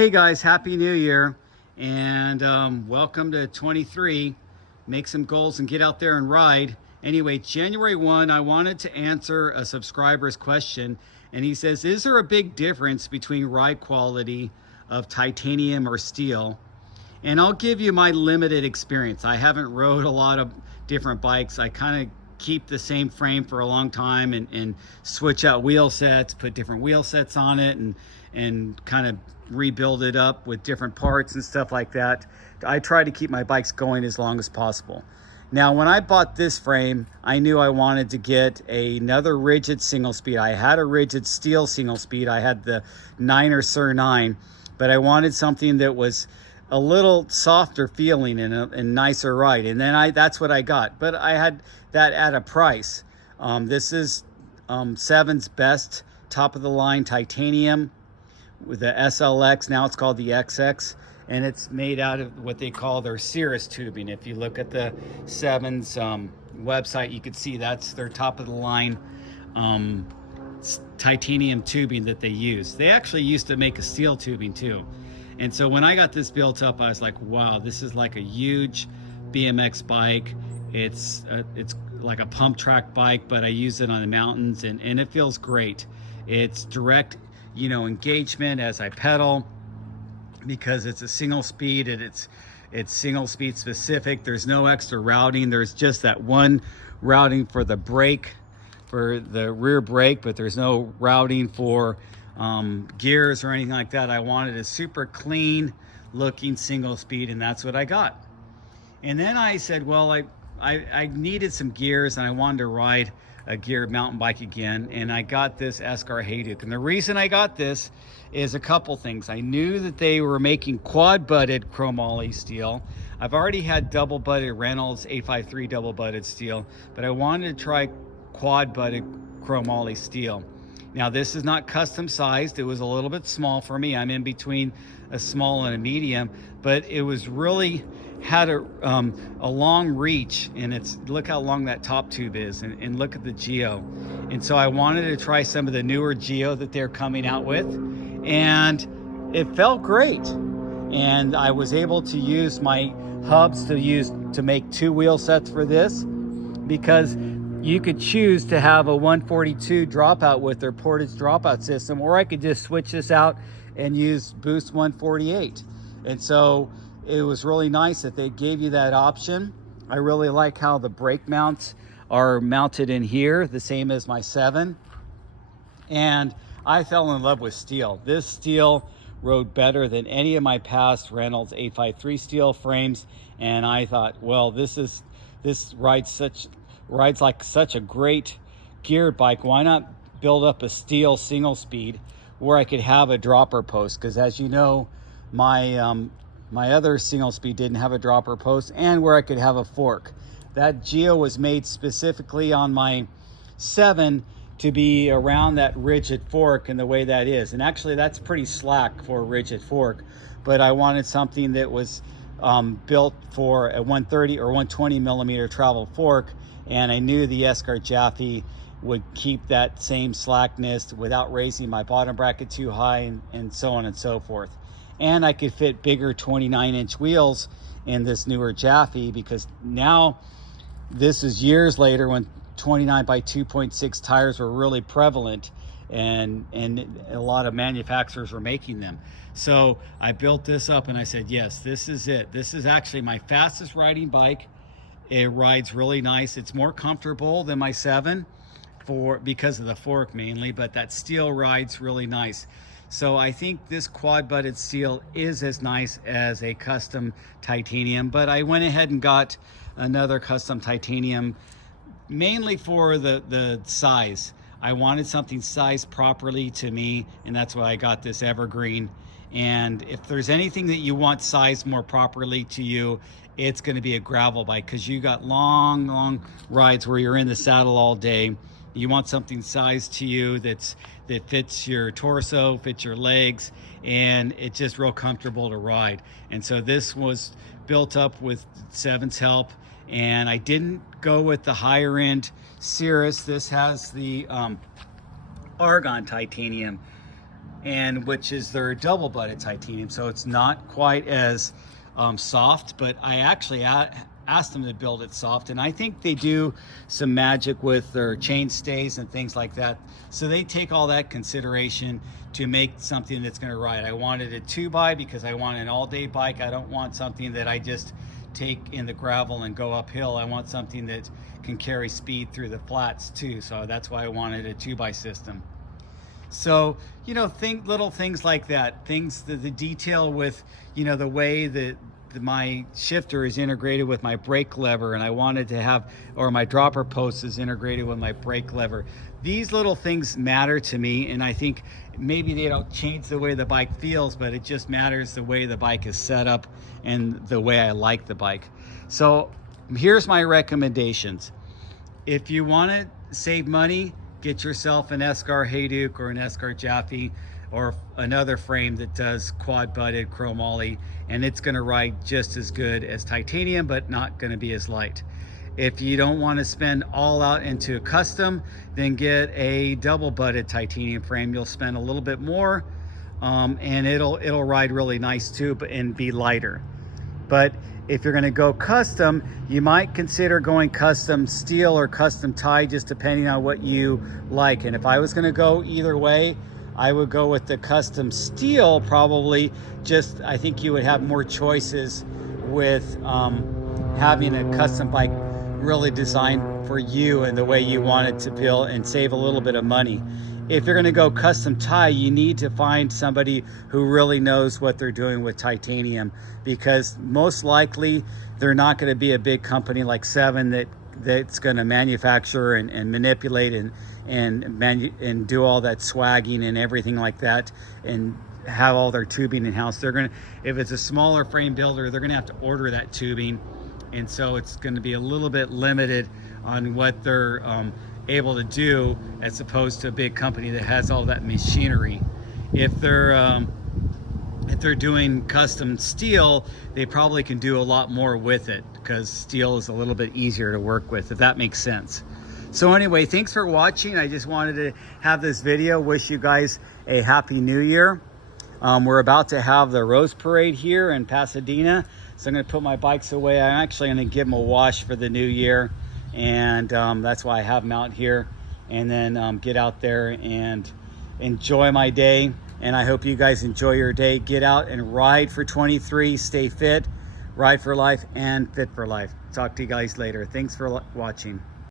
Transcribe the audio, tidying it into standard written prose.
Hey guys, Happy New Year, and welcome to 23. Make some goals and get out there and ride. Anyway, January 1, I wanted to answer a subscriber's question, and he says, is there a big difference between ride quality of titanium or steel? And I'll give you my limited experience. I haven't rode a lot of different bikes. I kind of keep the same frame for a long time and switch out wheel sets, put different wheel sets on it, and kind of rebuild it up with different parts and stuff like that. I try to keep my bikes going as long as possible. Now, when I bought this frame, I knew I wanted to get another rigid single speed. I had a rigid steel single speed. I had the 9er Sur 9, but I wanted something that was a little softer feeling and nicer ride. And then that's what I got. But I had that at a price. This is Seven's best top of the line titanium with the SLX. Now it's called the XX, and it's made out of what they call their Cirrus tubing. If you look at the Seven's website, you can see that's their top of the line titanium tubing that they use. They actually used to make a steel tubing too. And so when I got this built up, I was like, wow, this is like a huge BMX bike. It's like a pump track bike, but I use it on the mountains, and it feels great. It's direct, engagement as I pedal, because it's a single speed and it's single speed specific. There's no extra routing. There's just that one routing for the brake, for the rear brake, but there's no routing for gears or anything like that. I wanted a super clean looking single speed, and that's what I got. And then I said, well, I needed some gears, and I wanted to ride a geared mountain bike again, and I got this Escar Hayduk. And the reason I got this is a couple things. I knew that they were making quad butted chromoly steel. I've already had double butted Reynolds 853 double butted steel, but I wanted to try quad butted chromoly steel. Now, this is not custom sized. It was a little bit small for me. I'm in between a small and a medium, but it was really had a long reach, and look how long that top tube is, and look at the Geo. And so I wanted to try some of the newer Geo that they're coming out with, and it felt great. And I was able to use my hubs to make 2 wheel sets for this, because you could choose to have a 142 dropout with their Portage dropout system, or I could just switch this out and use Boost 148. And so it was really nice that they gave you that option. I really like how the brake mounts are mounted in here, the same as my 7. And I fell in love with steel. This steel rode better than any of my past Reynolds 853 steel frames. And I thought, well, this rides like such a great geared bike. Why not build up a steel single speed where I could have a dropper post? Because as you know, my other single speed didn't have a dropper post, and where I could have a fork. That Geo was made specifically on my 7 to be around that rigid fork and the way that is. And actually that's pretty slack for a rigid fork, but I wanted something that was built for a 130 or 120 millimeter travel fork. And I knew the Escar Jaffe would keep that same slackness without raising my bottom bracket too high, and so on and so forth. And I could fit bigger 29-inch wheels in this newer Jaffe, because now this is years later when 29 by 2.6 tires were really prevalent, and a lot of manufacturers were making them. So I built this up and I said, yes, this is it. This is actually my fastest riding bike. It rides really nice. It's more comfortable than my 7 because of the fork mainly, but that steel rides really nice. So I think this quad butted steel is as nice as a custom titanium, but I went ahead and got another custom titanium mainly for the size. I wanted something sized properly to me, and that's why I got this Evergreen. And if there's anything that you want sized more properly to you, it's going to be a gravel bike, because you got long rides where you're in the saddle all day. You want something sized to you that fits your torso, fits your legs, and it's just real comfortable to ride. And so this was built up with Seven's help, and I didn't go with the higher end Cirrus. This has the argon titanium and which is their double butted titanium. So it's not quite as soft, but I actually asked them to build it soft, and I think they do some magic with their chain stays and things like that. So they take all that consideration to make something that's going to ride. I wanted a 2x because I want an all-day bike. I don't want something that I just take in the gravel and go uphill. I want something that can carry speed through the flats too. So that's why I wanted a 2x system. So, you know, little things like that, the detail with, you know, the way that my shifter is integrated with my brake lever, and I wanted to have, or my dropper post is integrated with my brake lever. These little things matter to me, and I think maybe they don't change the way the bike feels, but it just matters the way the bike is set up and the way I like the bike. So here's my recommendations. If you want to save money, get yourself an Escar Hayduke or an Escar Jaffe or another frame that does quad butted chromoly, and it's going to ride just as good as titanium, but not going to be as light. If you don't want to spend all out into a custom, then get a double butted titanium frame. You'll spend a little bit more, and it'll ride really nice too, and be lighter. But if you're going to go custom, you might consider going custom steel or custom tie, just depending on what you like. And if I was going to go either way, I would go with the custom steel probably. Just, I think you would have more choices with having a custom bike really designed for you and the way you want it to feel, and save a little bit of money. If you're going to go custom tie, you need to find somebody who really knows what they're doing with titanium, because most likely they're not going to be a big company like Seven that's going to manufacture and manipulate and do all that swagging and everything like that, and have all their tubing in house. They're going to, if it's a smaller frame builder, they're going to have to order that tubing, and so it's going to be a little bit limited on what they're able to do, as opposed to a big company that has all that machinery. If they're doing custom steel, they probably can do a lot more with it, because steel is a little bit easier to work with, if that makes sense. So anyway, thanks for watching. I just wanted to have this video. Wish you guys a happy new year. We're about to have the Rose Parade here in Pasadena, so I'm going to put my bikes away. I'm actually going to give them a wash for the new year, and that's why I have them out here, and then get out there and enjoy my day. And I hope you guys enjoy your day. Get out and ride for 23. Stay fit, ride for life, and fit for life. Talk to you guys later. Thanks for watching.